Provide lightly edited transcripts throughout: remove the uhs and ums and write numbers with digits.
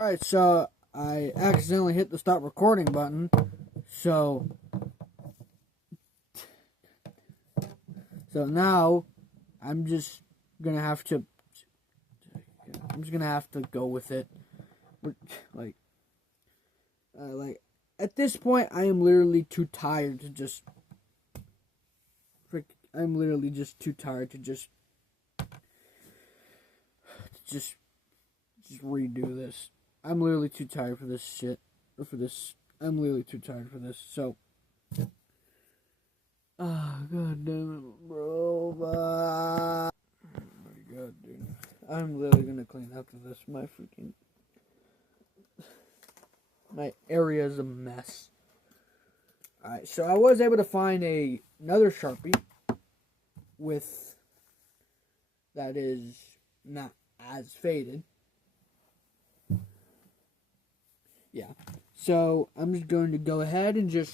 Alright, so I accidentally hit the stop recording button. So now I'm just gonna have to go with it. Like at this point I am literally too tired to just just redo this. I'm literally too tired for this shit. I'm literally too tired for this. So, god damn it, bro. Oh my god, dude. I'm literally gonna clean after this. My area is a mess. Alright, so I was able to find another Sharpie that is not as faded. Yeah. So I'm just going to go ahead and just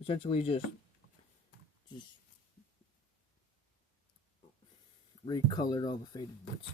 essentially just recolored all the faded bits.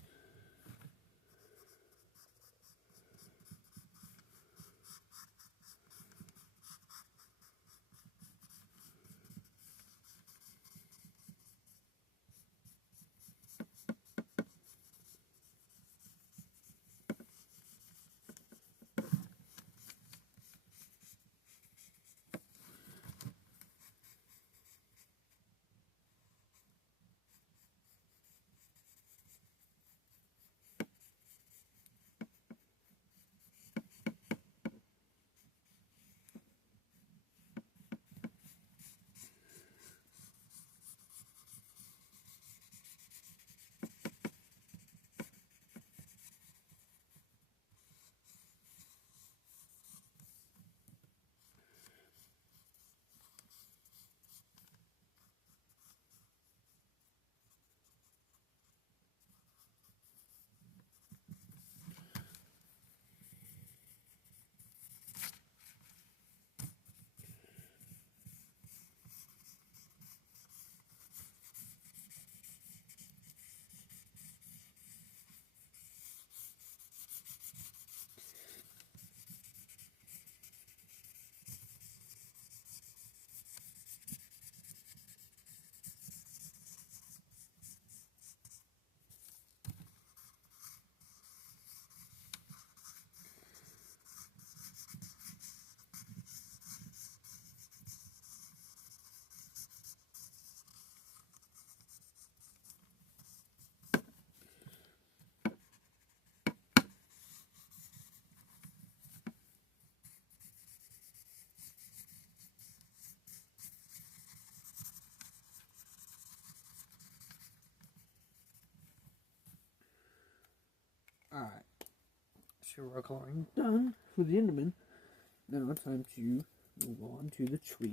Alright. So we're coloring done for the Enderman. Now it's time to move on to the trees.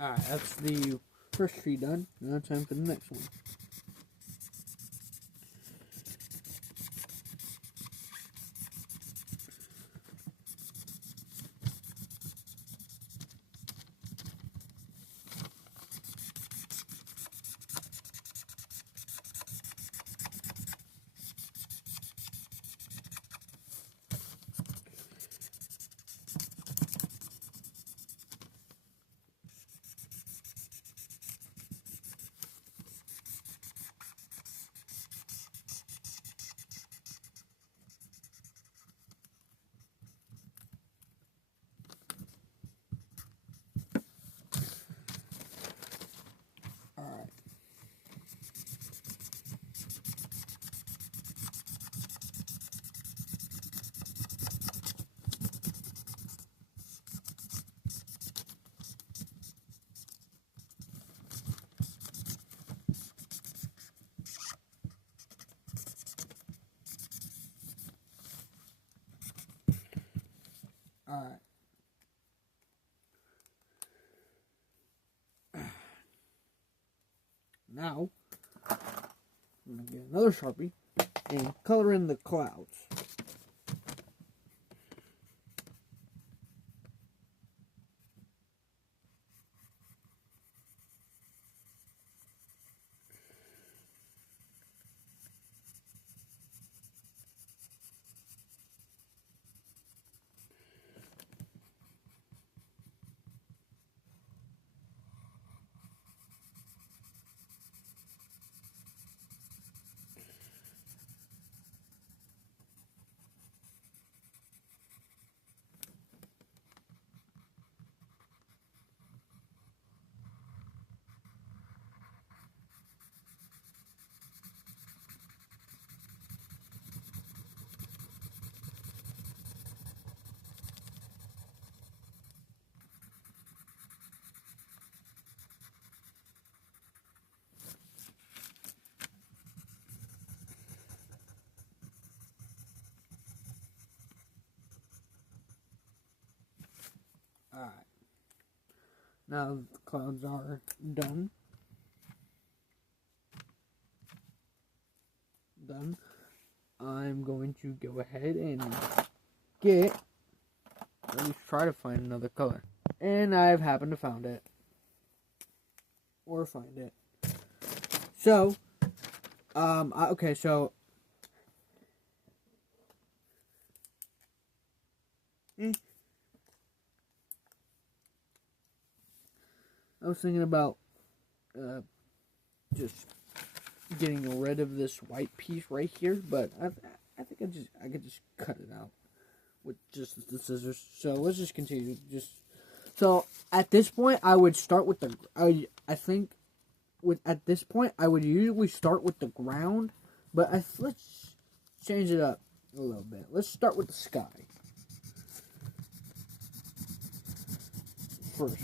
Alright, that's the first tree done. Now time for the next one. Alright. Now, I'm going to get another Sharpie and color in the clouds. Alright. Now the clouds are done. I'm going to go ahead and at least try to find another color. And I've happened to found it. Or find it. So, okay, so I was thinking about just getting rid of this white piece right here, but I think I could just cut it out with just the scissors. So let's just continue. So at this point, I would start with the. At this point, I would usually start with the ground, but let's change it up a little bit. Let's start with the sky first.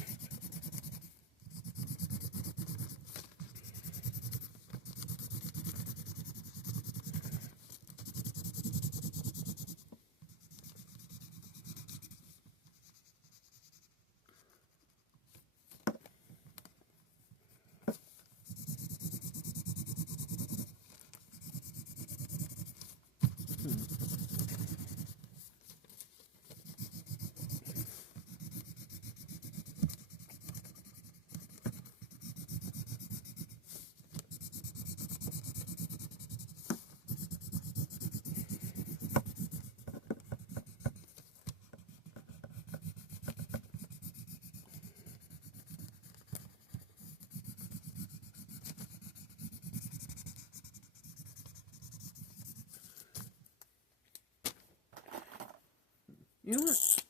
You know what?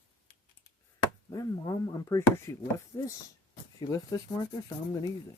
My mom, I'm pretty sure she left this. She left this marker, so I'm gonna use it.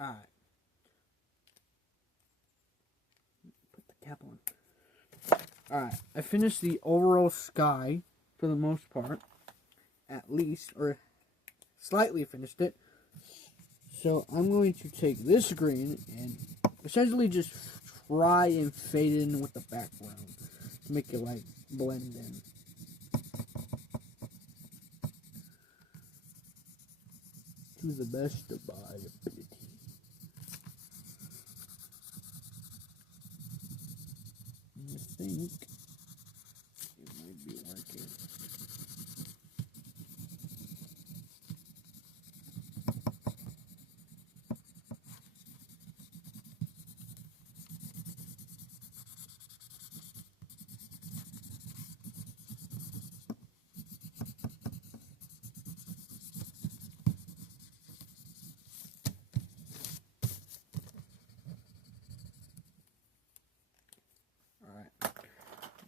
Alright. Put the cap on. Alright, I finished the overall sky for the most part. At least, or slightly finished it. So I'm going to take this green and essentially just try and fade it in with the background to make it like blend in. To the best of my ability.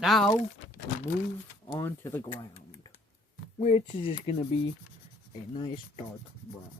Now, we move on to the ground, which is just going to be a nice dark brown.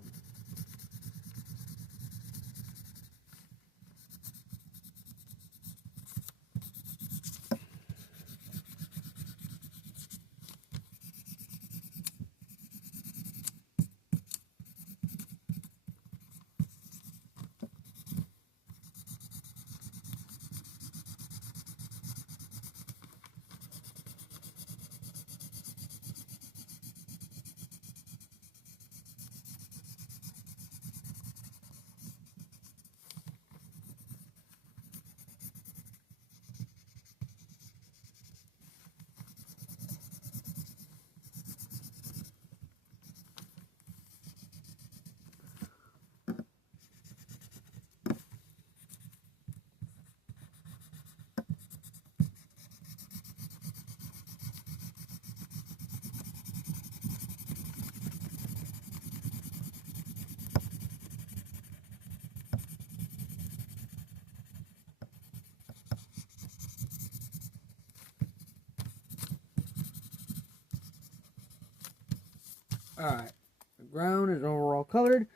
Alright, the ground is overall colored.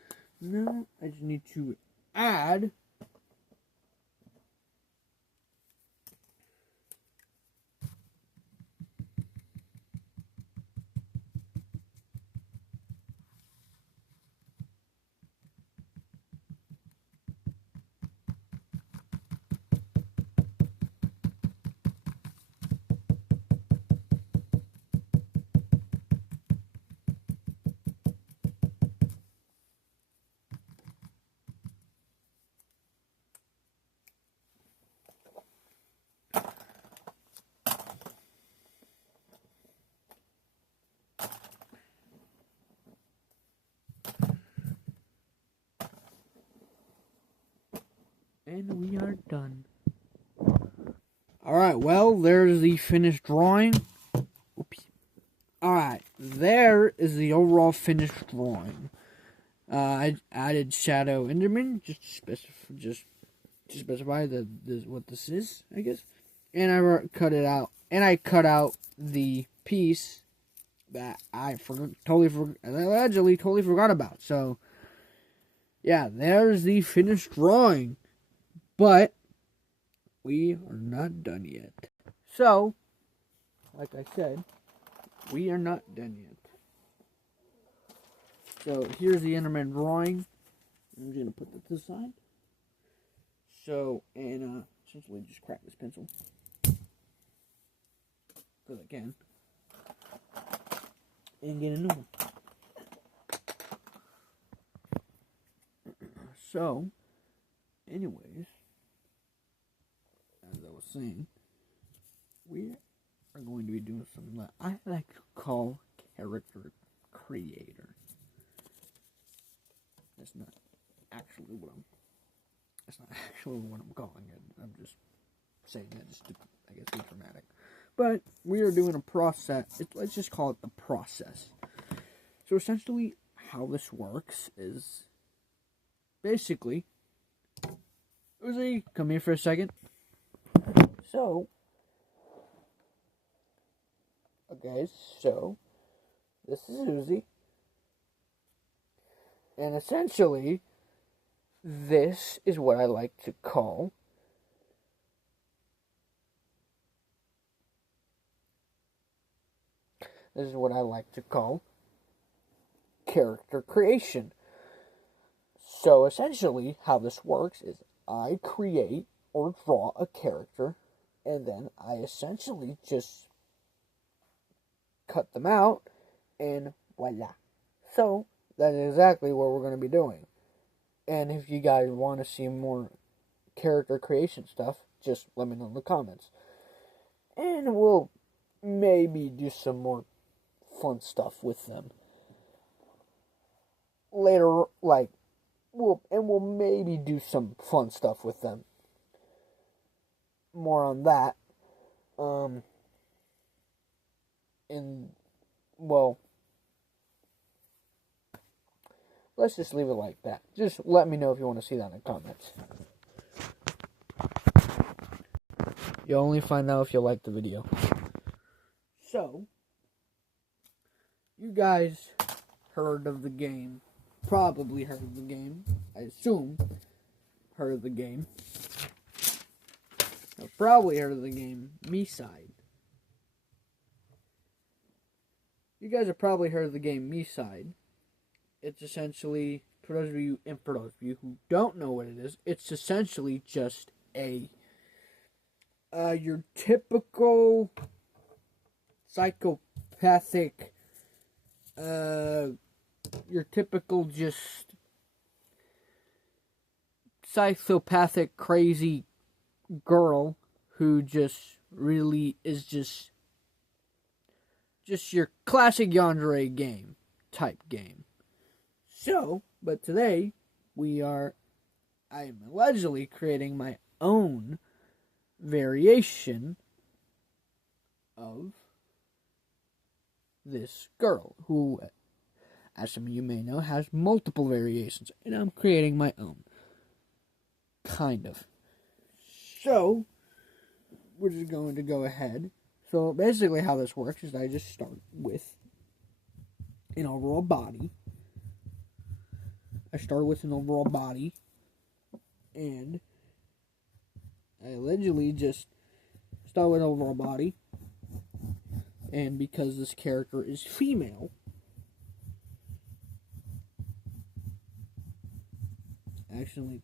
Now I just need to add and we are done. Alright, well, there's the finished drawing. Oops. Alright, there is the overall finished drawing. I added Shadow Enderman, just to specify that what this is, I guess. And I cut it out. And I cut out the piece that I allegedly totally forgot about. So, yeah, there's the finished drawing. But we are not done yet. So, like I said, we are not done yet. So, here's the Enderman drawing. I'm going to put that to the side. So, and essentially just crack this pencil. Because I can. And get a new one. So, anyways, as I was saying, we are going to be doing something that I like to call character creator. That's not actually what I'm calling it. I'm just saying that just to, I guess, be dramatic. But we are doing a process. Let's just call it the process. So essentially, how this works is basically, Uzi, come here for a second. So, okay, so this is Uzi, and essentially, this is what I like to call character creation. So essentially, how this works is I create or draw a character, and then I essentially just cut them out, and voila. So, that is exactly what we're going to be doing. And if you guys want to see more character creation stuff, just let me know in the comments. And we'll maybe do some more fun stuff with them. Later, we'll maybe do some fun stuff with them. More on that. And, well, let's just leave it like that. Just let me know if you want to see that in the comments. You'll only find out if you like the video. So, you guys heard of the game. Probably heard of the game. I assume heard of the game. I've probably heard of the game Miside. You guys have probably heard of the game Miside. It's essentially, for those of you who don't know what it is, it's essentially just your typical psychopathic, your typical just psychopathic crazy girl who just really is just your classic yandere game type game. So, but today I am allegedly creating my own variation of this girl who, as some of you may know, has multiple variations, and I'm creating my own. Kind of. So, we're just going to go ahead. So, basically how this works is I just start with an overall body. And I allegedly just start with an overall body. And because this character is female, actually,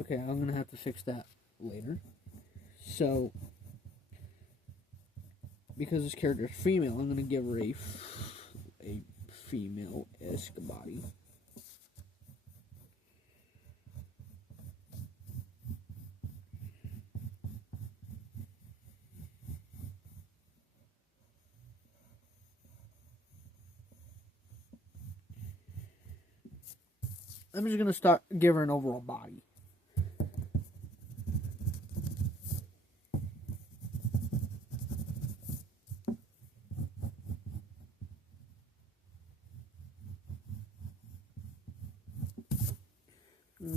okay, I'm going to have to fix that later. So, because this character is female, I'm going to give her a female-esque body. I'm just going to give her an overall body.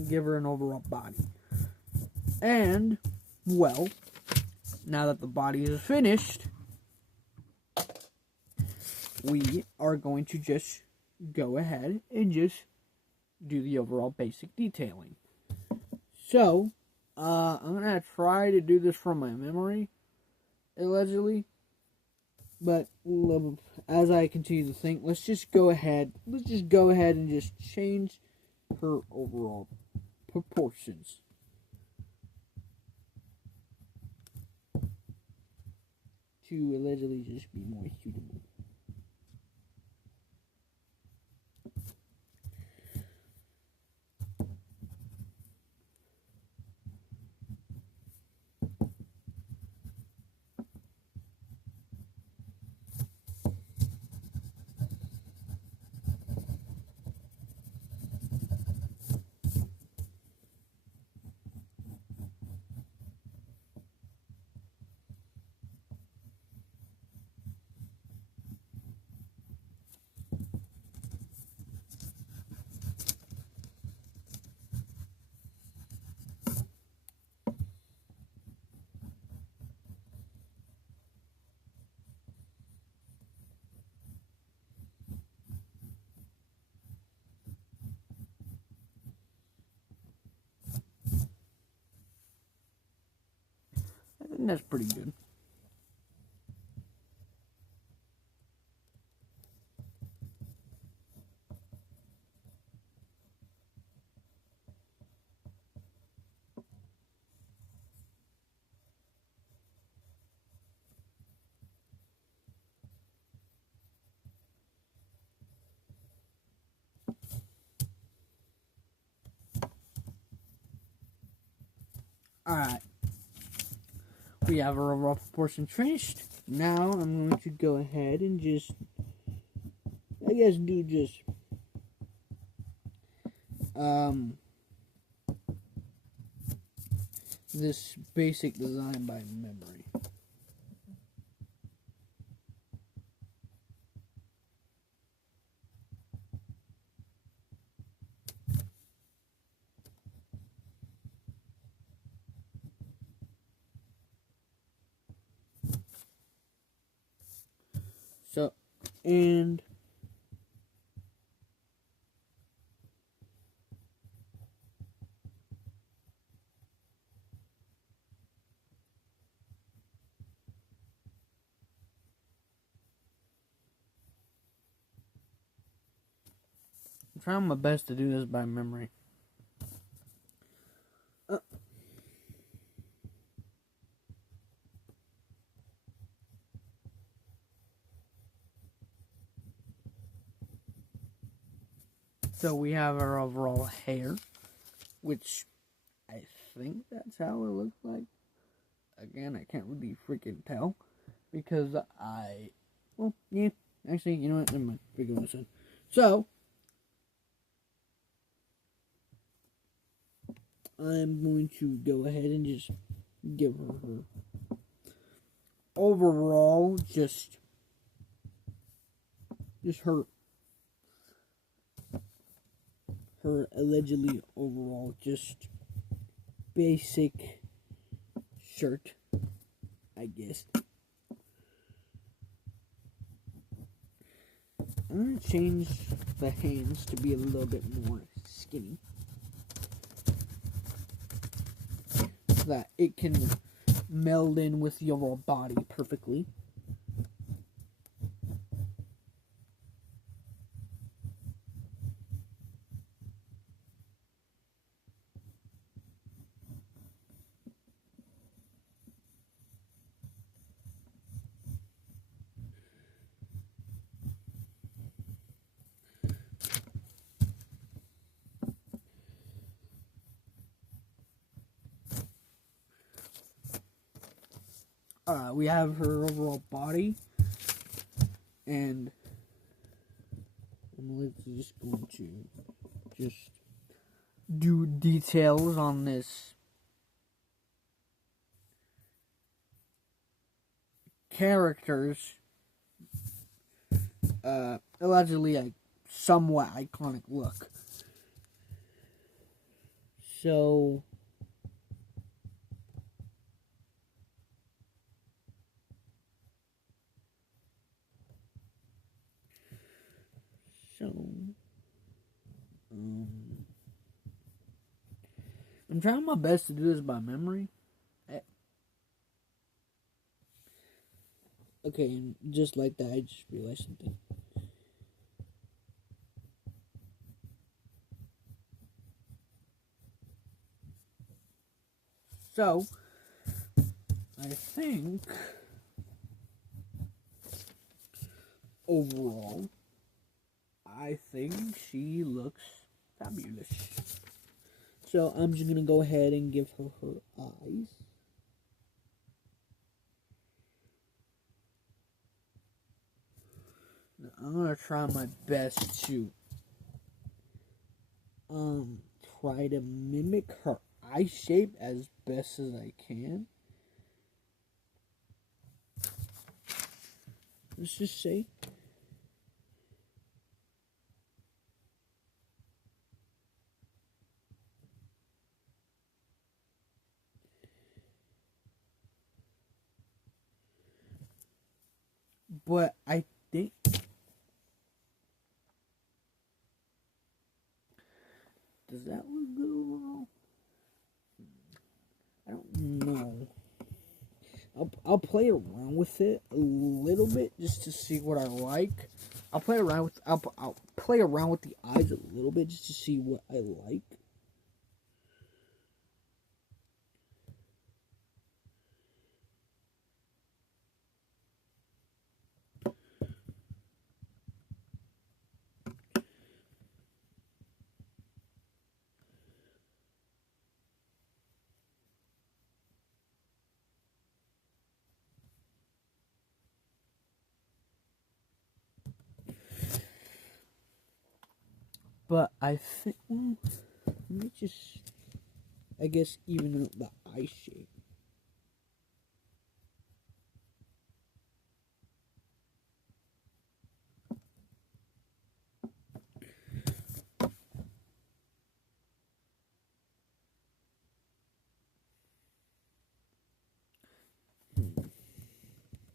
Give her an overall body. And, well, now that the body is finished, we are going to just go ahead and just do the overall basic detailing. So, I'm going to try to do this from my memory, allegedly. But as I continue to think, let's just go ahead and just change her overall proportions. To allegedly just be more suitable. I think that's pretty good. Alright. We have our overall proportion finished. Now I'm going to go ahead and just, I guess, do just, this basic design by memory. And I'm trying my best to do this by memory. So we have our overall hair, which I think that's how it looks like. Again, I can't really freaking tell because well, yeah, actually, you know what? Never mind. Figure this in. So I'm going to go ahead and just give her overall, just her allegedly overall just basic shirt, I guess. I'm going to change the hands to be a little bit more skinny so that it can meld in with the overall body perfectly. We have her overall body, and I'm just going to just do details on this character's allegedly a somewhat iconic look. So I'm trying my best to do this by memory. Okay, and just like that, I just realized something. So, I think overall, I think she looks fabulous. So, I'm just gonna go ahead and give her eyes. Now, I'm gonna try my best to try to mimic her eye shape as best as I can. Let's just say but I think does that look good overall? I don't know. I'll play around with it a little bit just to see what I like. I'll play around with the eyes a little bit just to see what I like. But I think, let me just, I guess, even out the eye shape.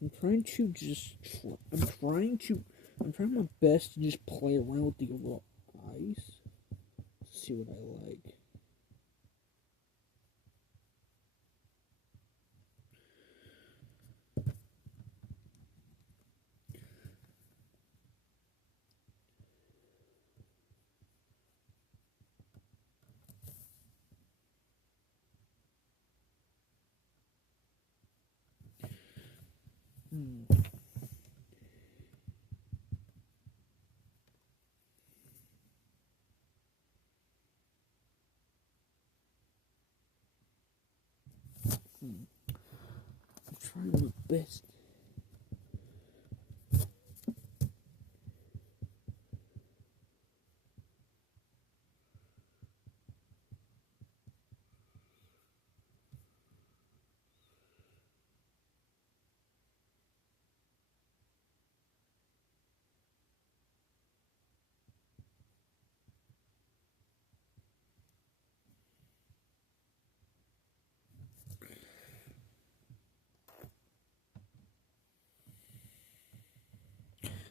I'm trying to I'm trying my best to just play around with the overall eyes. See what I like. I'm trying my best.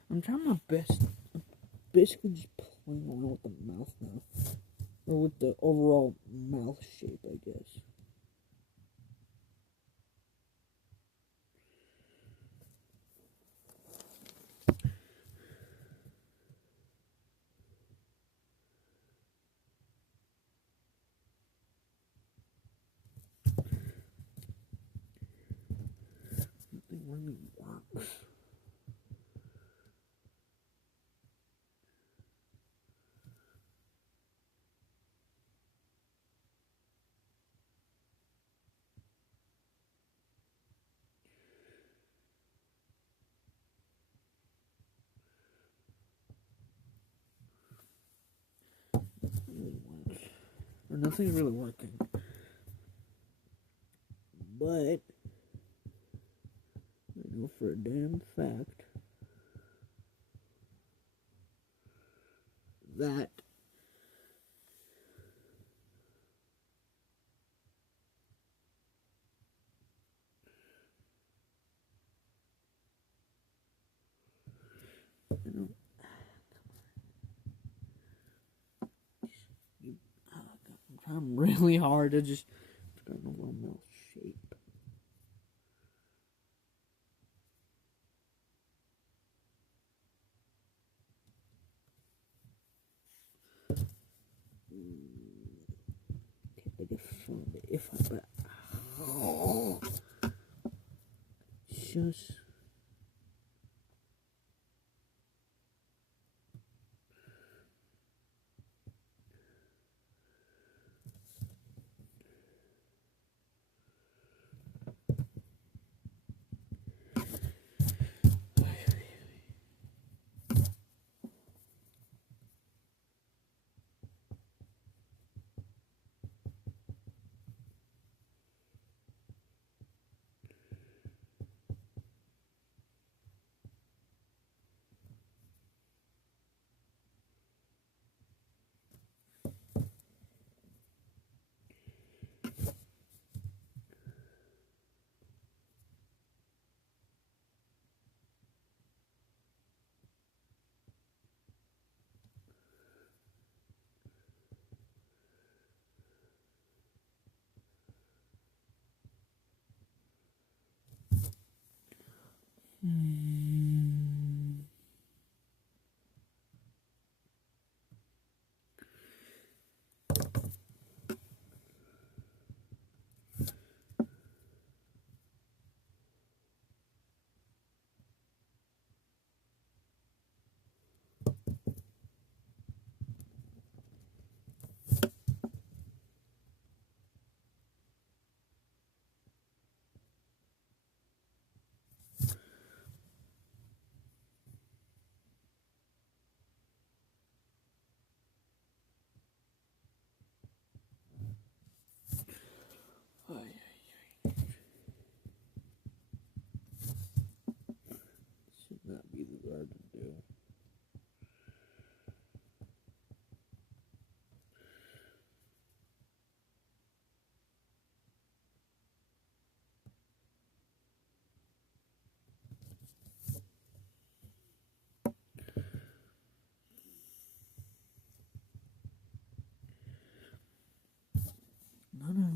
I'm trying my best. I'm basically just playing around with the mouth now. Or with the overall mouth shape, I guess. Nothing really works. Or nothing's really working. But I know for a damn fact that I'm trying really hard to just figure out overall mouth shape. I guess if I but just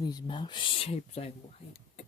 these mouse shapes I like.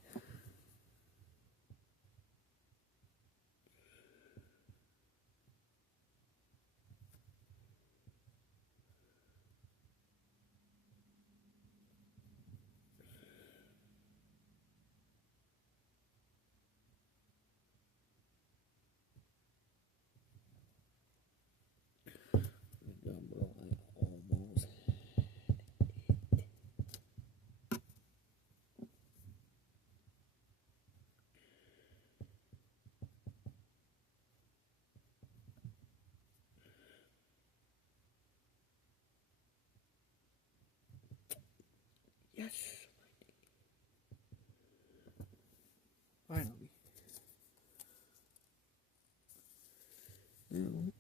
Yes. Finally. Now.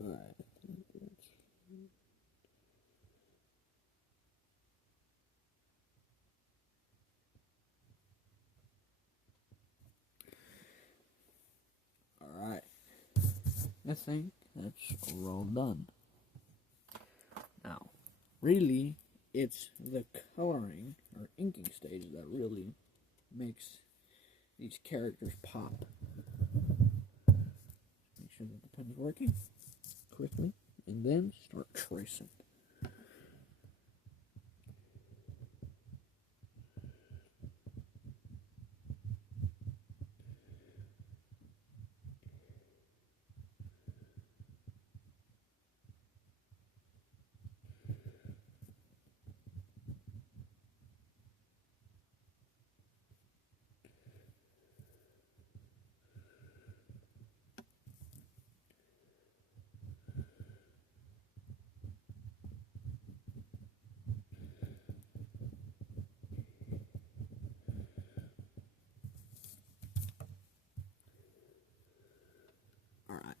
Alright. Alright. I think that's all done. Now, really, it's the coloring or inking stage that really makes these characters pop. Make sure that the pen is working quickly, and then start tracing. Alright.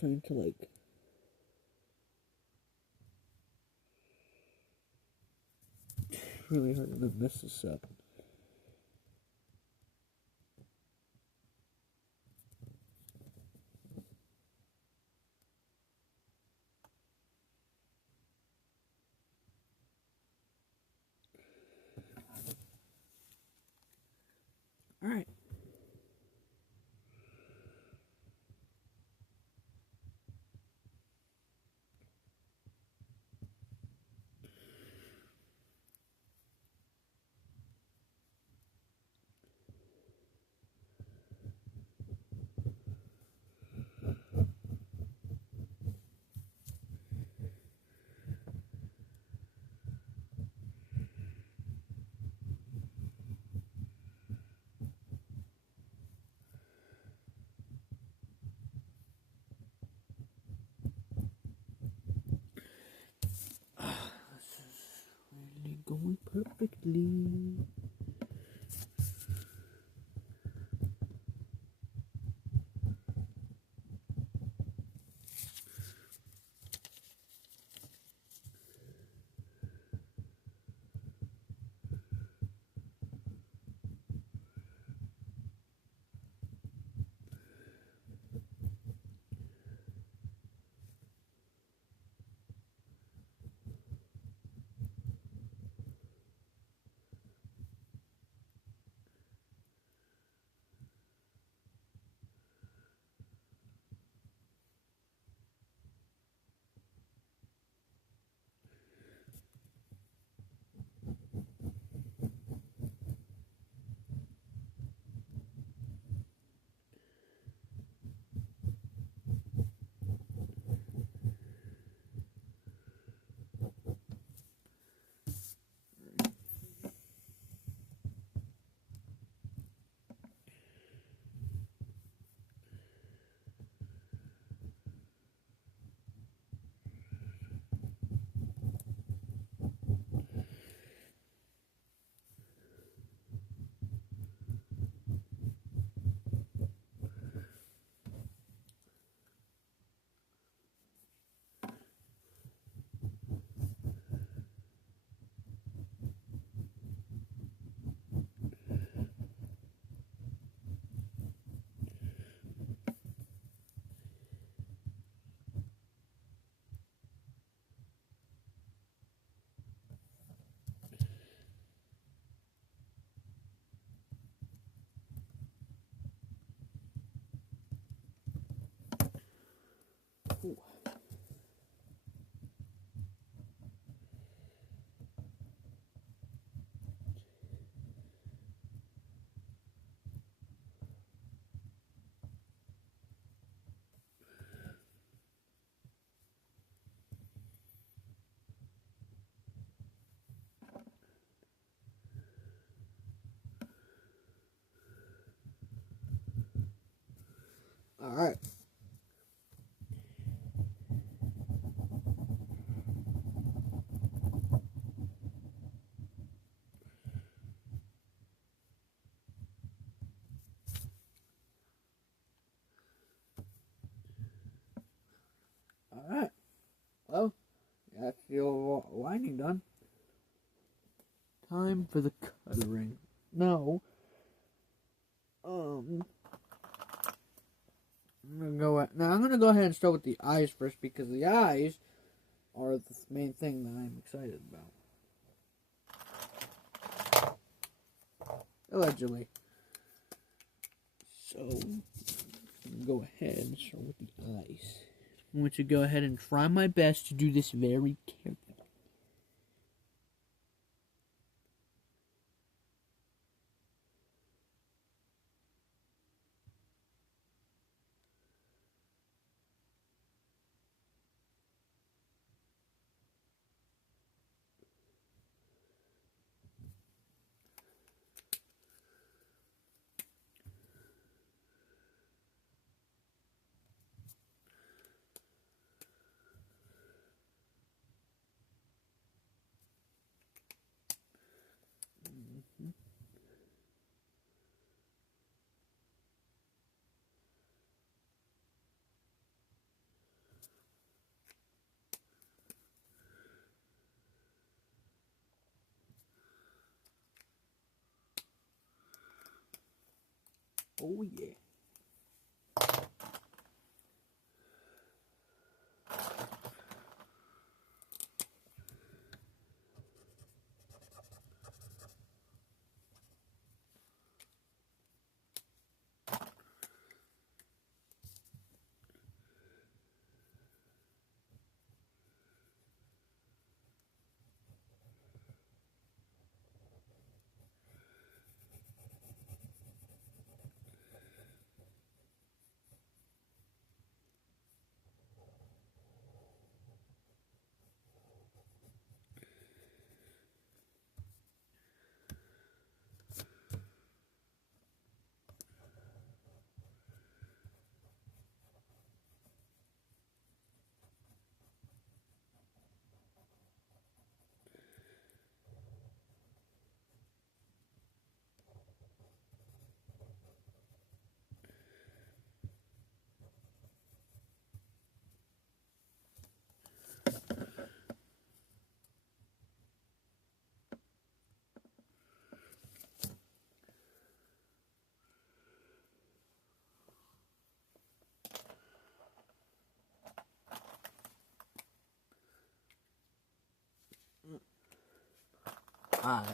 trying to like really hard to mess this up. All right. This is really going perfectly. Ooh. All right. All right. Well, that's your lining done. Time for the coloring. Now, I'm gonna go ahead and start with the eyes first because the eyes are the main thing that I'm excited about. Allegedly. So, go ahead and start with the eyes. I'm going to go ahead and try my best to do this very carefully. Oh yeah. Alright.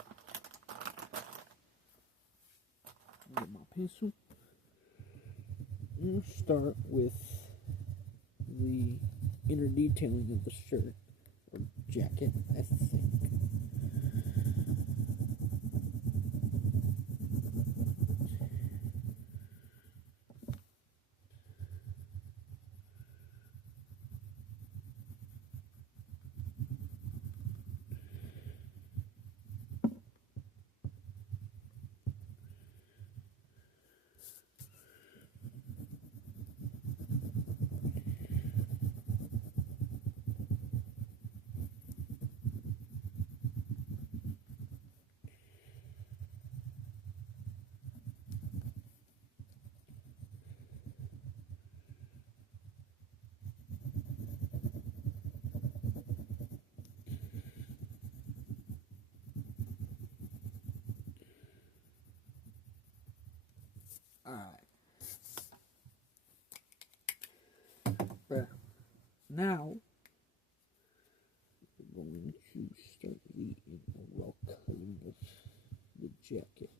Get my pencil. We'll start with the inner detailing of the shirt or jacket, I think. Alright. But now we're going to start the overall coloring of the jacket.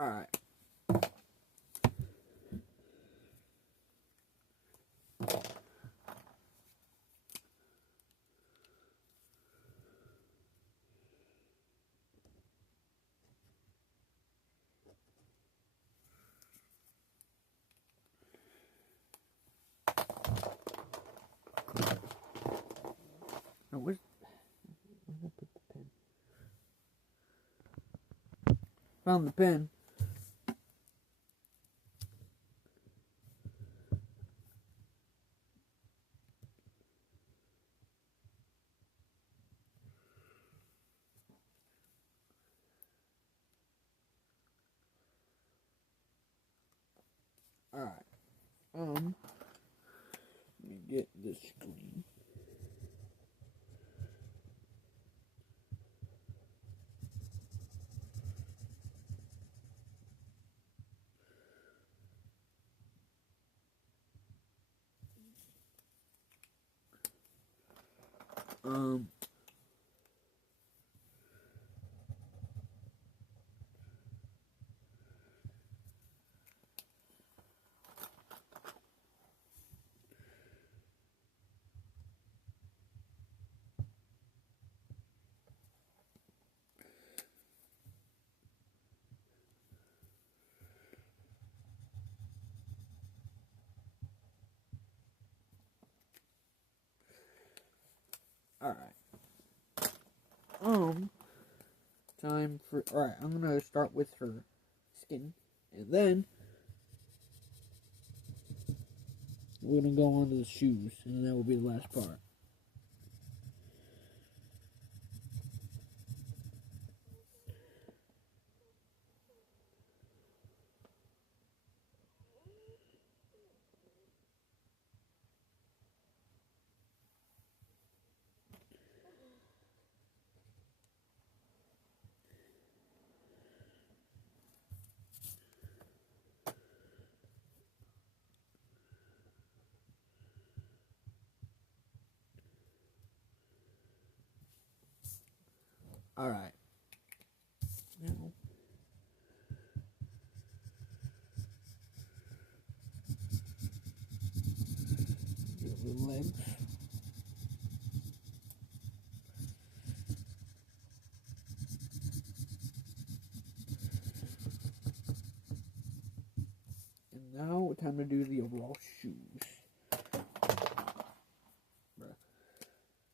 Alright. Now where's I put the pen? Found the pen. Alright. Let me get this green. Um, Alright. Time for... Alright, I'm gonna start with her skin. And then... we're gonna go on to the shoes. And that will be the last part. Alright. Now... the legs. And now, time to do the overall shoes.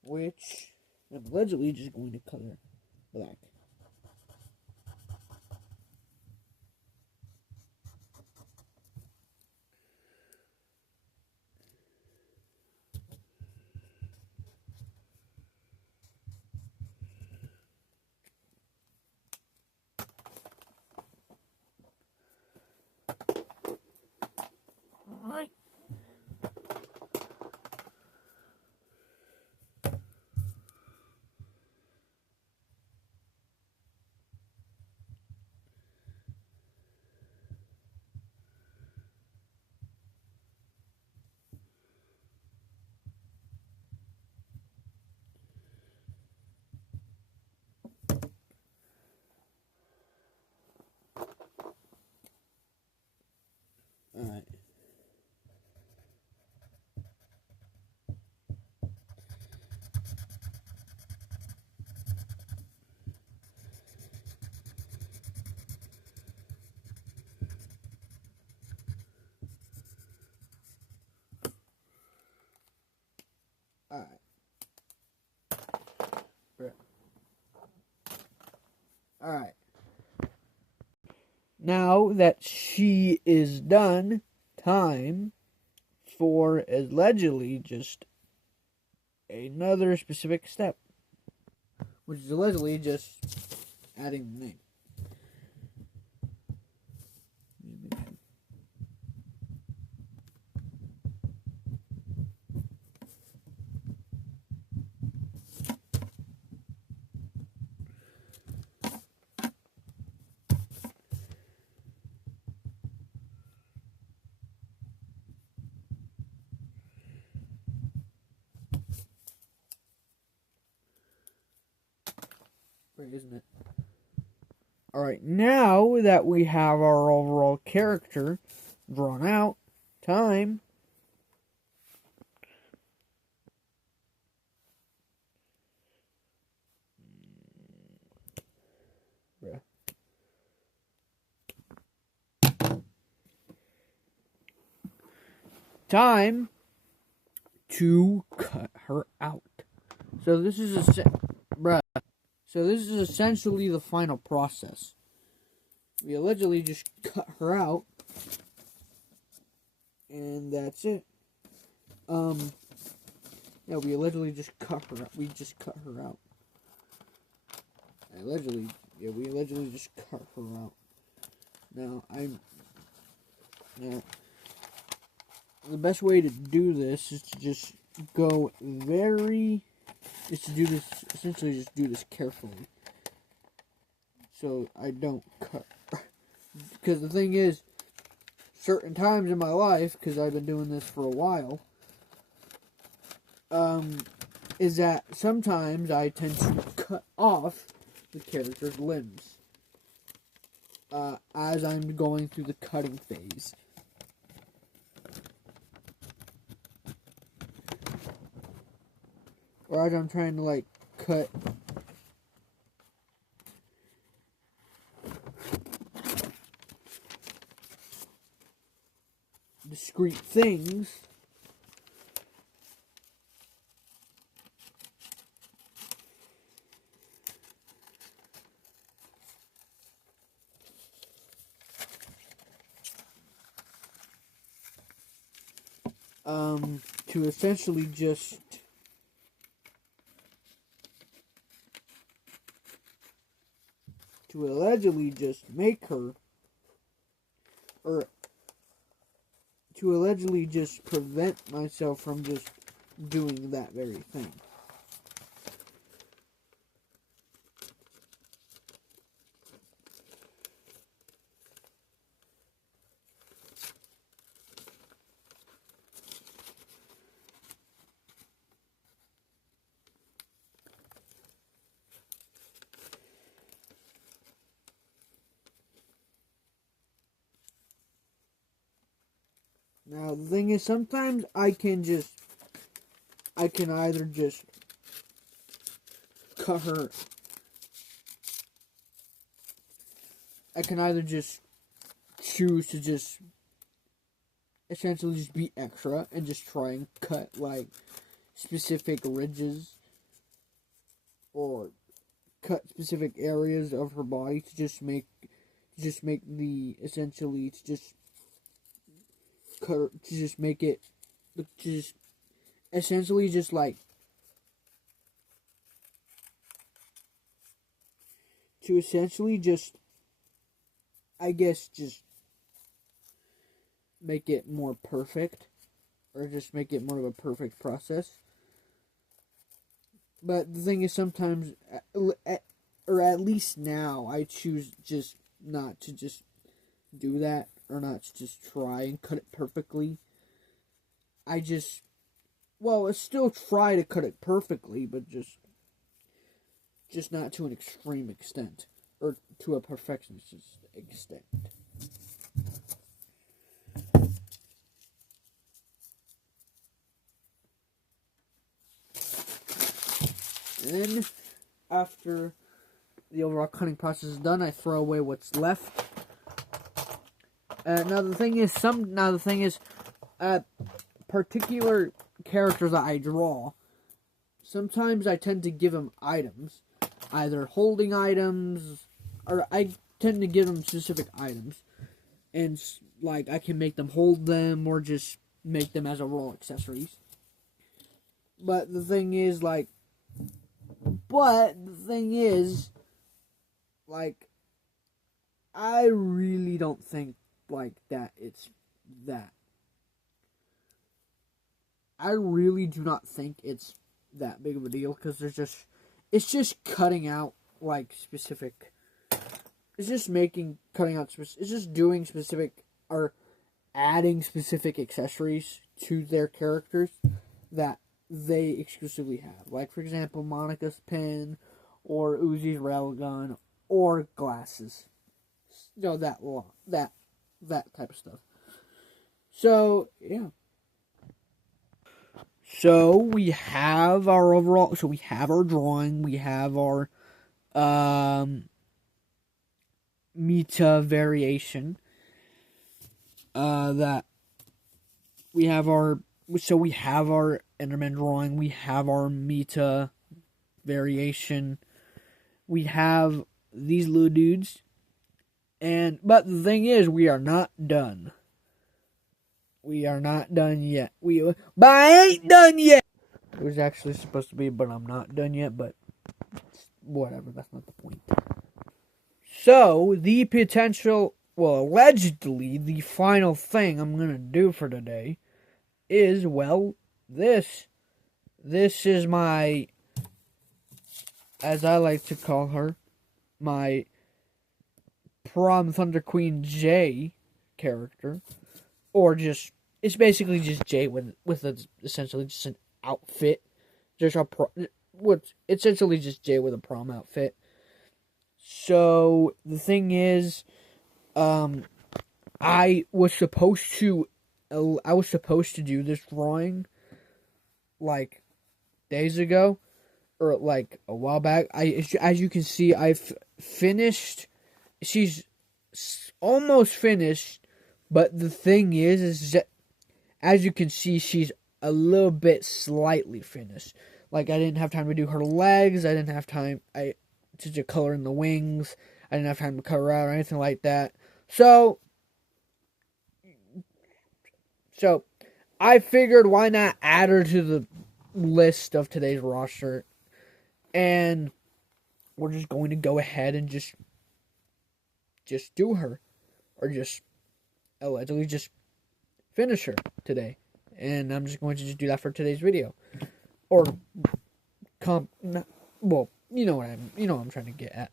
Which I'm allegedly just going to color black. Alright. Alright. Alright. Now that she is done, time for allegedly just another specific step, which is allegedly just adding the name. Right, isn't it? Alright, now that we have our overall character drawn out, time time to cut her out. So this is essentially the final process. We allegedly just cut her out, and that's it. Yeah, we allegedly just cut her out. We just cut her out. We allegedly just cut her out. Now, the best way to do this is to just essentially just do this carefully. So I don't cut. Because the thing is, certain times in my life, because I've been doing this for a while, is that sometimes I tend to cut off the character's limbs as I'm going through the cutting phase. Or as I'm trying to, like, cut discrete things. To essentially just to allegedly just make her, or to allegedly just prevent myself from just doing that very thing. Now, the thing is, sometimes I can either just cut her, I can either just choose to just essentially just be extra and just try and cut, like, specific ridges or cut specific areas of her body to just make the, essentially, to just cut, to just make it, to just essentially just like, to essentially just, I guess, just make it more perfect, or just make it more of a perfect process. But the thing is, sometimes, or at least now, I choose just not to just do that, or not to just try and cut it perfectly. I still try to cut it perfectly, but just not to an extreme extent, or to a perfectionist extent. And then, after the overall cutting process is done, I throw away what's left. Now the thing is, particular characters that I draw, sometimes I tend to give them items, either holding items, or I tend to give them specific items, and like I can make them hold them, or just make them as overall accessories. But the thing is, like, I really don't think like that it's that. I really do not think it's that big of a deal, because it's just cutting out, like, specific, it's just doing specific, or adding specific accessories to their characters that they exclusively have. Like, for example, Monica's pin, or Uzi's railgun, or glasses. That type of stuff. So, yeah. So, we have our drawing, we have our, meta variation, that we have our Enderman drawing, we have our meta variation, we have these little dudes, but the thing is, we are not done. We are not done yet. But I ain't done yet! It was actually supposed to be, but I'm not done yet, but whatever, that's not the point. So, allegedly, the final thing I'm gonna do for today is, this. This is my, as I like to call her, my Prom Thunder Queen J character. Or it's basically just J with essentially just an outfit just a what's essentially just Jay with a prom outfit. So the thing is, I was supposed to do this drawing like days ago or like a while back. As you can see, I've finished. She's almost finished, but the thing is that as you can see, she's a little bit slightly finished. Like I didn't have time to do her legs. I didn't have time to color in the wings. I didn't have time to color out or anything like that. So I figured why not add her to the list of today's roster, and we're just going to go ahead and just do her, or just allegedly just finish her today. And I'm just going to just do that for today's video, or well, you know what I'm trying to get at.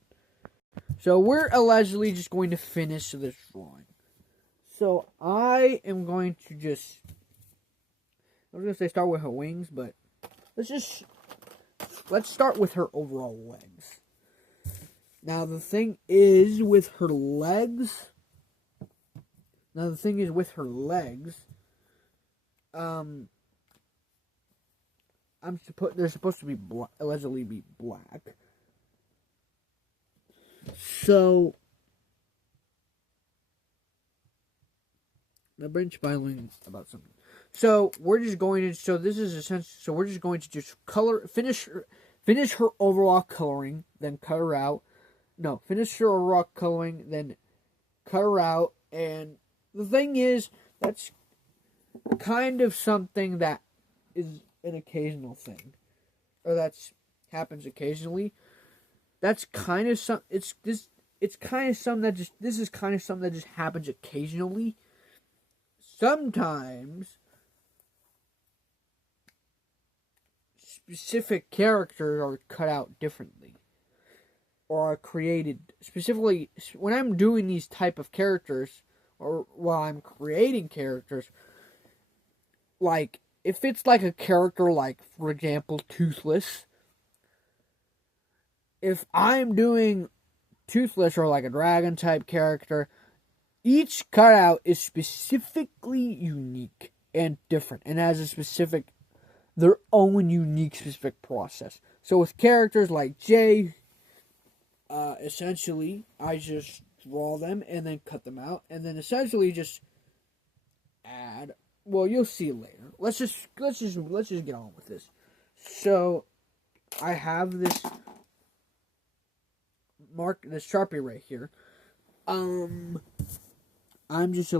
So we're allegedly just going to finish this drawing. So I am going to just, I was going to say start with her wings, but let's start with her overall legs. Now the thing is with her legs, they're supposed to be allegedly be black. So my brain's spiraling about something. So we're just going to. So this is essential. So we're just going to just finish her overall coloring, then cut her out. No, finish her overall coloring, then cut her out. And the thing is, that's kind of something that is an occasional thing, or that's happens occasionally. That's kind of some. It's kind of something that just. This is kind of something that just happens occasionally. Sometimes specific characters are cut out differently, or are created specifically when I'm doing these type of characters, or while I'm creating characters. Like if it's like a character, like for example, Toothless. If I'm doing Toothless or like a dragon type character, each cutout is specifically unique and different, and has their own unique specific process. So with characters like Jay, essentially I just draw them and then cut them out, and then essentially just add. Well, you'll see later. Let's just get on with this. So I have this Sharpie right here. I'm just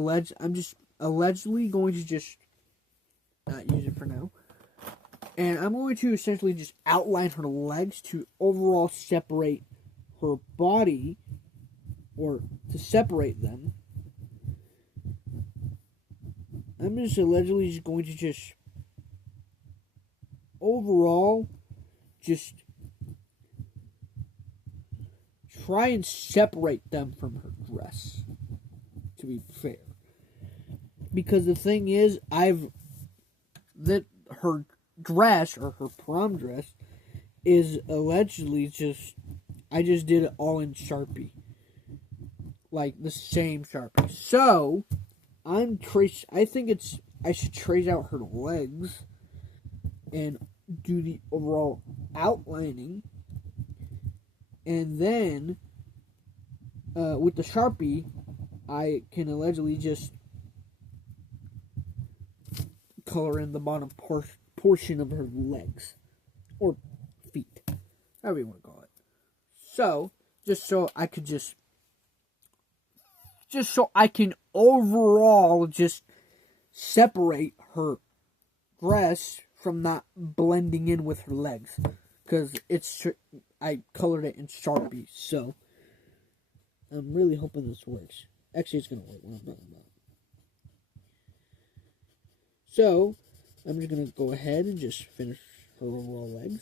allegedly going to just not use it for now. And I'm going to essentially just outline her legs to overall separate her body, or to separate them. I'm just allegedly just going to just overall just try and separate them from her dress, to be fair. Because the thing is, her dress, or her prom dress, is allegedly I just did it all in Sharpie. Like the same Sharpie. So I should trace out her legs and do the overall outlining, and then with the Sharpie I can allegedly just color in the bottom portion of her legs or feet, however you want to call it. So just so I can overall just separate her dress from not blending in with her legs, because I colored it in Sharpie. So I'm really hoping this works. Actually, it's gonna work when I'm done with that. So I'm just gonna go ahead and just finish her overall legs.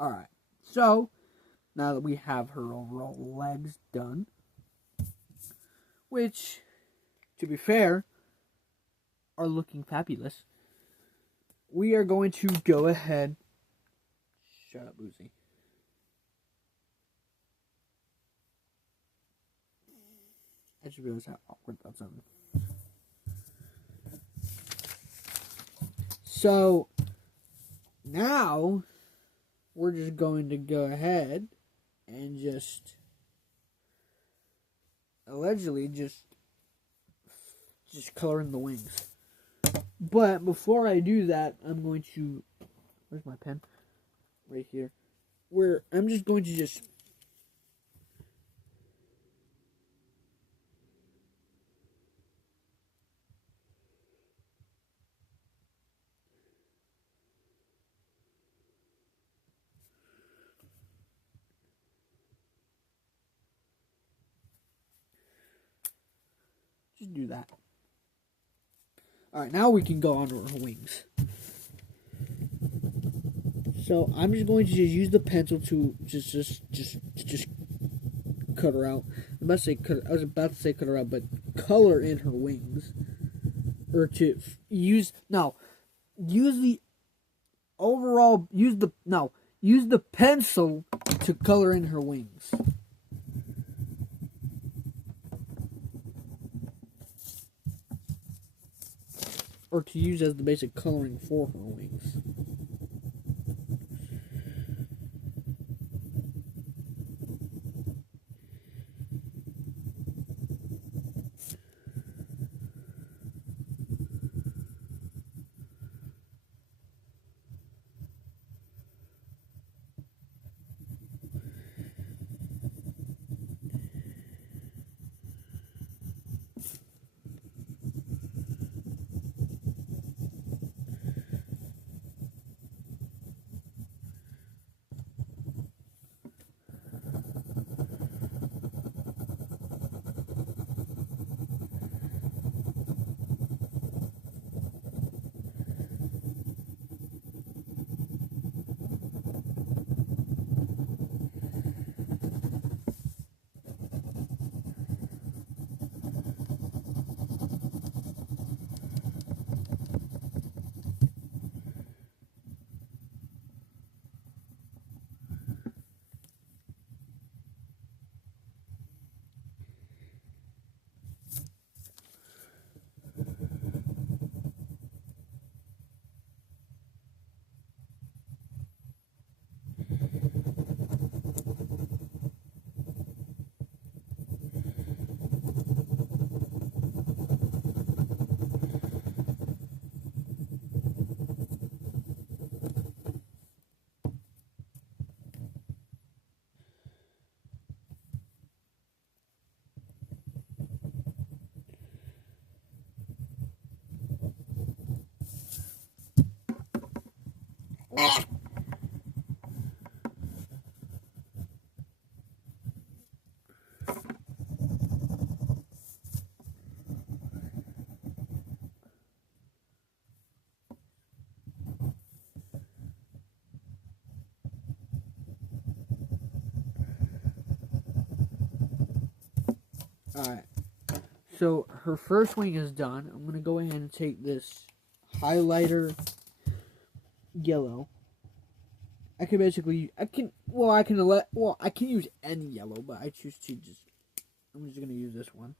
Alright, so now that we have her overall legs done, which, to be fair, are looking fabulous, we are going to go ahead. Shut up, Boozy. I just realized how awkward that sounded. So, now, we're just going to go ahead and just allegedly just color in the wings. But before I do that, I'm going to, where's my pen? Right here. Where I'm just going to just do that. Alright, now we can go on to her wings. So I'm just going to just use the pencil to just cut her out. I was about to say cut her out, but color in her wings. Or to use the overall use the pencil to color in her wings. Or to use as the basic coloring for her wings. Alright, so her first wing is done. I'm going to go ahead and take this highlighter yellow. I can use any yellow, but I choose to I'm just going to use this one.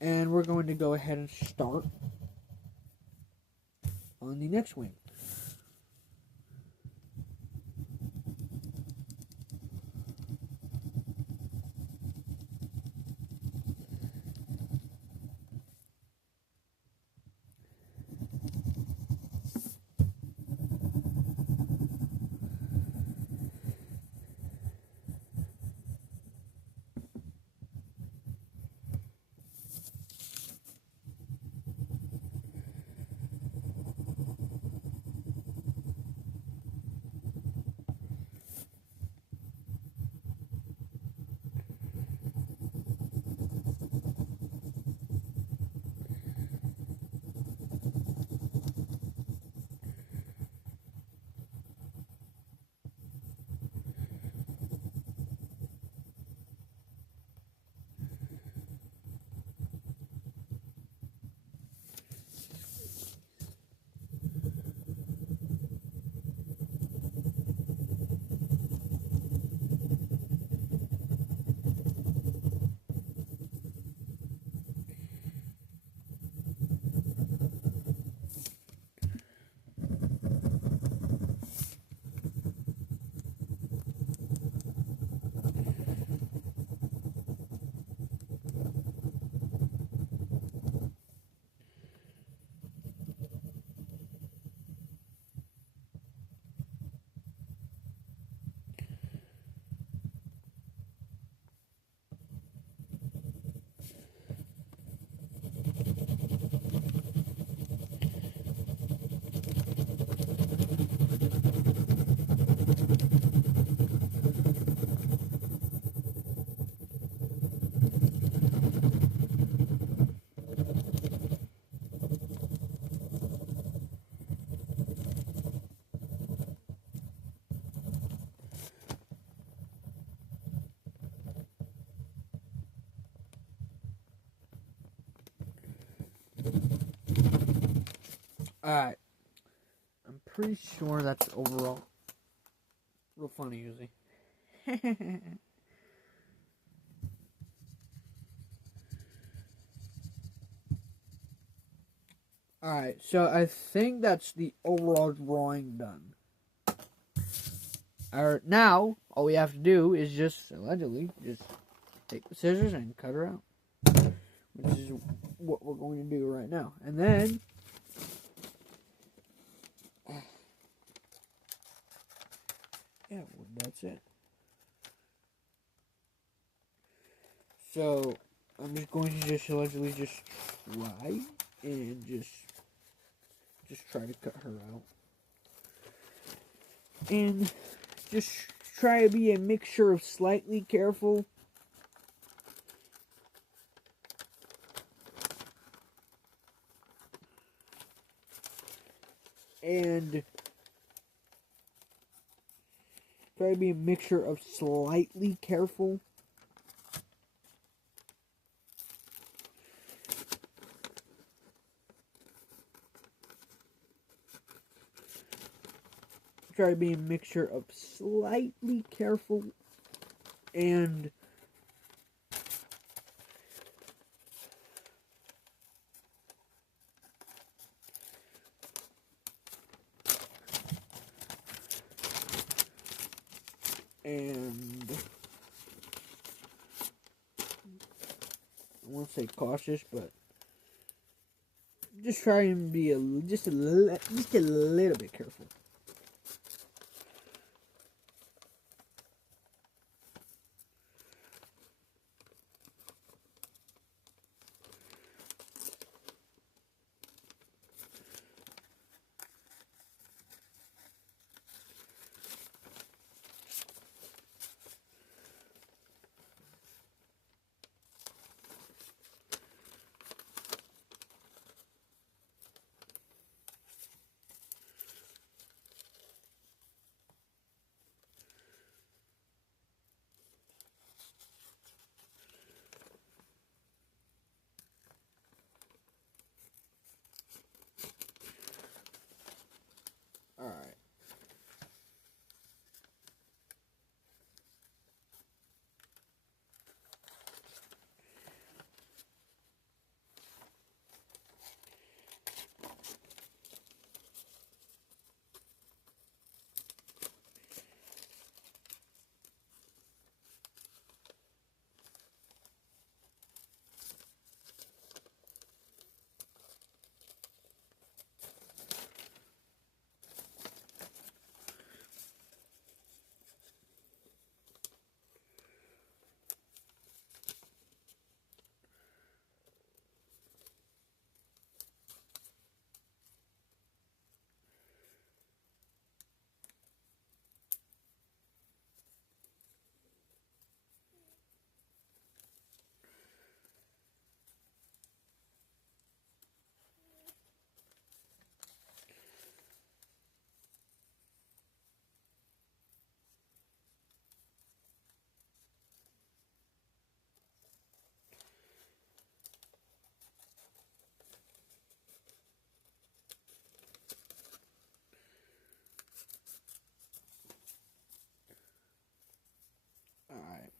And we're going to go ahead and start on the next wing. Alright. I'm pretty sure that's overall real funny, Uzi. Alright, so I think that's the overall drawing done. Now, all we have to do is just, allegedly, just take the scissors and cut her out. Which is what we're going to do right now. And then, yeah, well, that's it. So, I'm just going to just allegedly just try and just try to cut her out. And just try to be a mixture of slightly careful and try to be a mixture of slightly careful try to be a mixture of slightly careful and I won't say cautious, but just try and be just a little bit careful. Alright. Alright.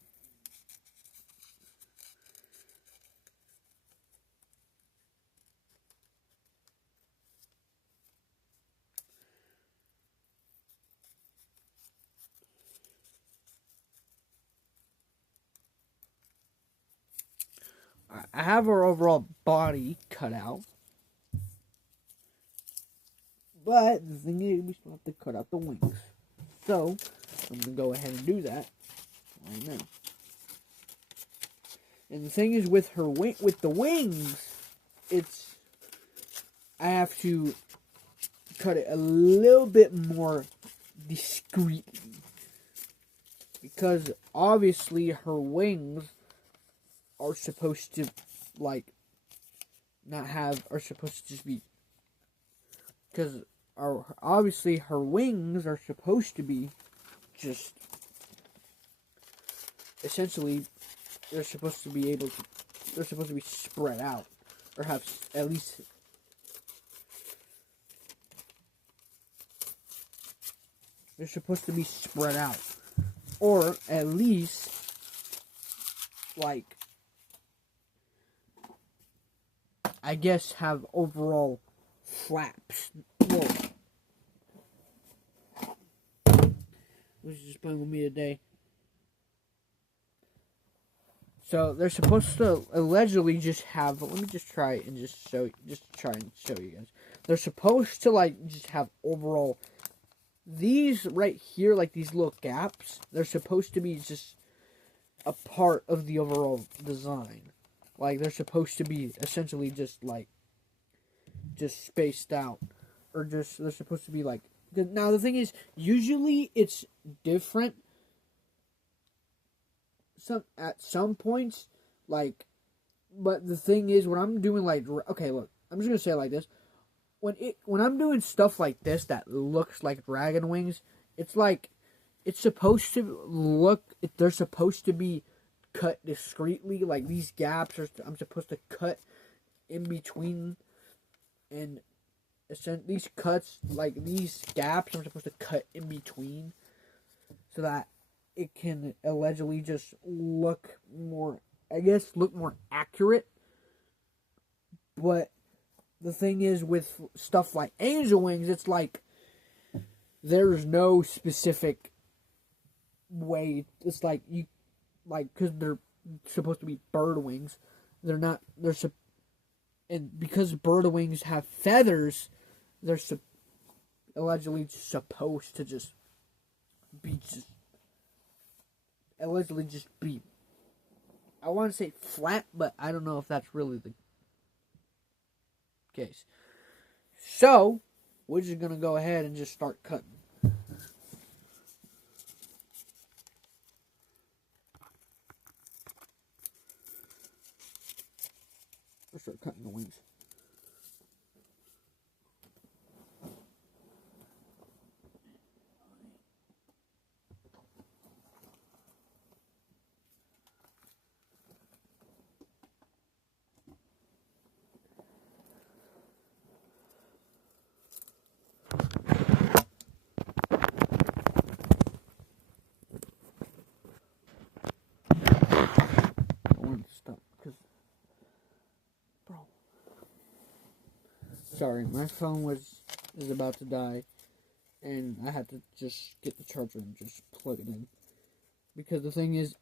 I have her overall body cut out. But the thing is, we still have to cut out the wings. So, I'm going to go ahead and do that right now. And the thing is, with the wings, I have to cut it a little bit more discreetly. Because obviously her wings are supposed to, are supposed to just be, because obviously her wings are supposed to be just, essentially, they're supposed to be spread out, or have at least They're supposed to be spread out. Or at least, like, I guess have overall flaps. Whoa. This is just playing with me today. So they're supposed to allegedly just have. Let me just try and just show. Just try and show you guys. They're supposed to like just have overall. These right here, like these little gaps, they're supposed to be just a part of the overall design. Like they're supposed to be essentially just like just spaced out, or just they're supposed to be like. Now the thing is, usually it's different. At some points, like, but the thing is, when I'm doing like, okay, look, I'm just gonna say it like this. When I'm doing stuff like this that looks like dragon wings, it's like it's supposed to look. They're supposed to be cut discreetly. Like these gaps are. I'm supposed to cut in between, and these cuts, like these gaps, I'm supposed to cut in between, so that it can allegedly just look more. I guess look more accurate, but. The thing is, with stuff like angel wings, it's like there's no specific way. It's like you, like, because they're supposed to be bird wings. They're not. And because bird wings have feathers, they're allegedly supposed to just be allegedly just be. I want to say flat, but I don't know if that's really the case. So, we're just going to go ahead and just start cutting. Let's start cutting the wings. Sorry, my phone is about to die, and I had to just get the charger and just plug it in. Because the thing is,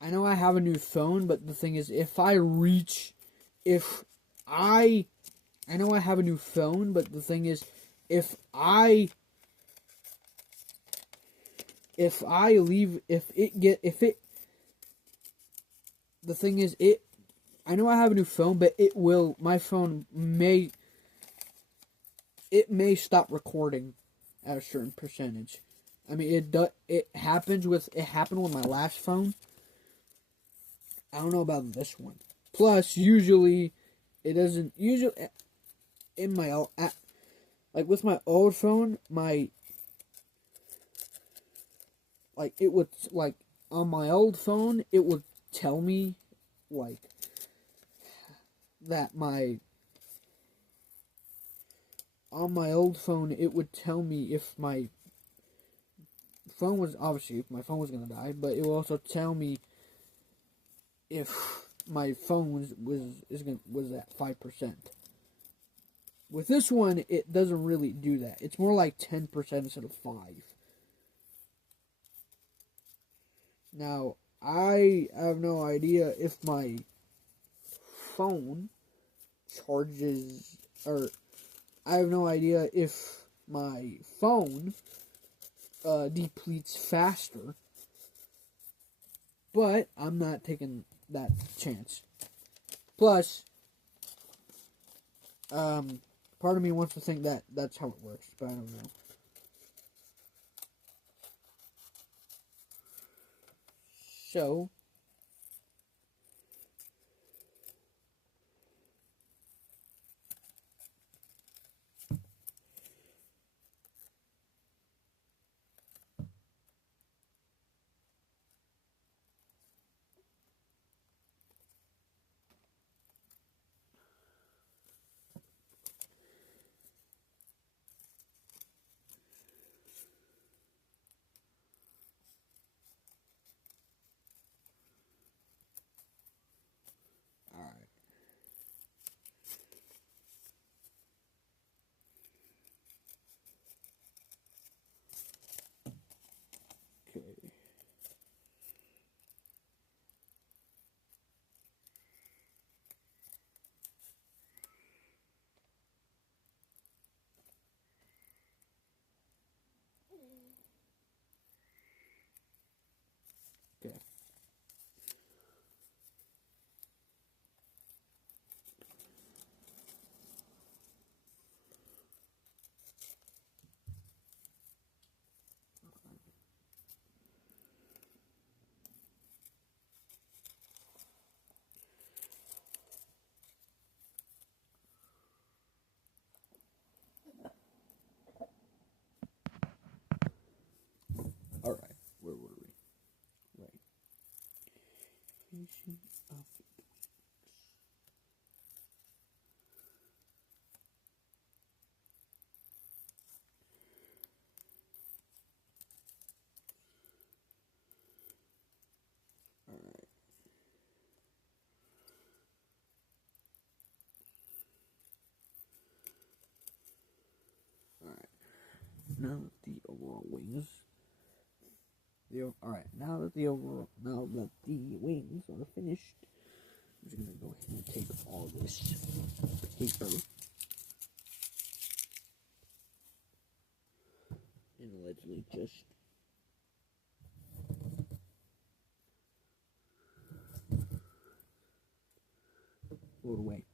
I know I have a new phone, but the thing is, I know I have a new phone, but the thing is, I know I have a new phone, but my phone may stop recording at a certain percentage. I mean, it happened with my last phone. I don't know about this one. Plus, usually, it doesn't, in my, like with my old phone, it would, on my old phone, it would tell me, that on my old phone, it would tell me if my phone was, obviously, if my phone was going to die, but it will also tell me if my phone was at 5%. With this one, it doesn't really do that. It's more like 10% instead of 5. Now, I have no idea if my phone charges, or I have no idea if my phone depletes faster, but I'm not taking that chance. Plus, part of me wants to think that that's how it works, but I don't know. So, Now that the overall wings, now that the wings are finished, I'm just gonna go ahead and take all this paper and allegedly just throw it away.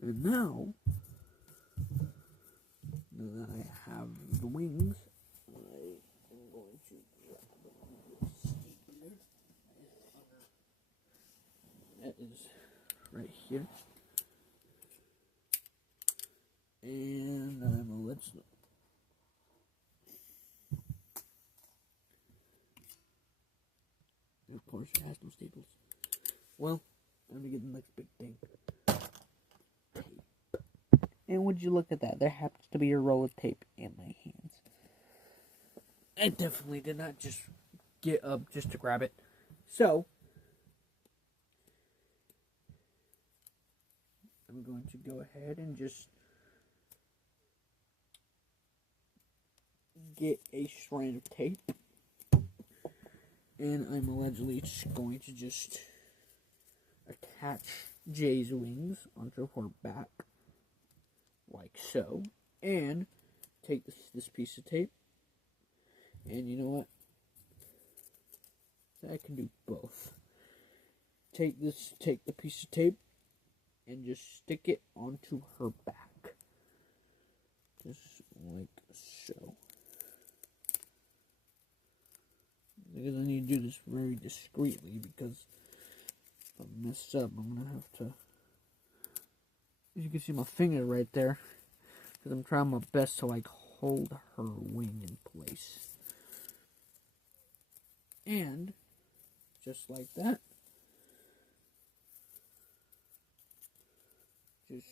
And now that I have the wings, I am going to grab this stapler. That is right here. And I'm gonna let's know. Of course, it has no staples. Well, time to get the next big thing. Tape. And would you look at that? There happens to be a roll of tape in my hands. I definitely did not just get up just to grab it. So, I'm going to go ahead and just get a strand of tape. And I'm allegedly going to just attach Jay's wings onto her back, like so. And take this piece of tape. And you know what? I can do both. Take the piece of tape and just stick it onto her back. Just like so. Because I need to do this very discreetly, because if I mess up, I'm going to have to, as you can see my finger right there, because I'm trying my best to like hold her wing in place. And just like that, just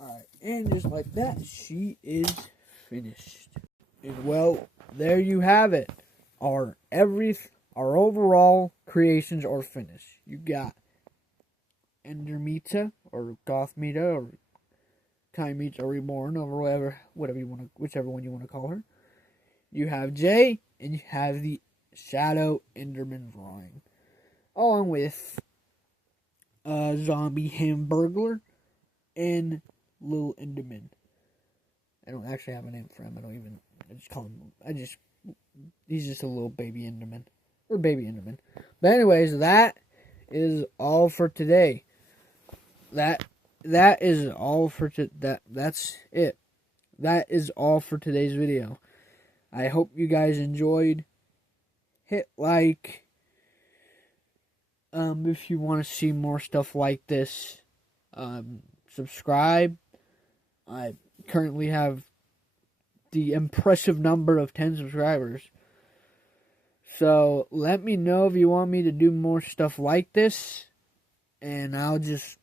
alright, and just like that, she is finished. And well, there you have it. Our overall creations are finished. You got Endermita or Gothmita or Kymita Reborn, or whichever one you want to call her. You have Jay, and you have the Shadow Enderman drawing, along with Zombie Hamburglar and Little Enderman. I don't actually have a name for him. I just call him. He's just a little baby Enderman. Or baby Enderman. But anyways, that is all for today. That is all for that's it. That is all for today's video. I hope you guys enjoyed. Hit like if you want to see more stuff like this. Subscribe. I currently have the impressive number of 10 subscribers. So let me know if you want me to do more stuff like this, and I'll just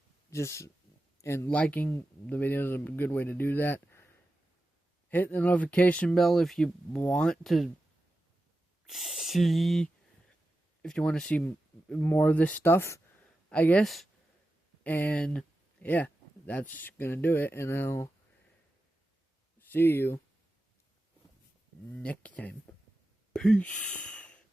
and liking the videos is a good way to do that. Hit the notification bell if you want to see more of this stuff, I guess. And yeah, that's gonna do it, and I'll see you next time. Peace.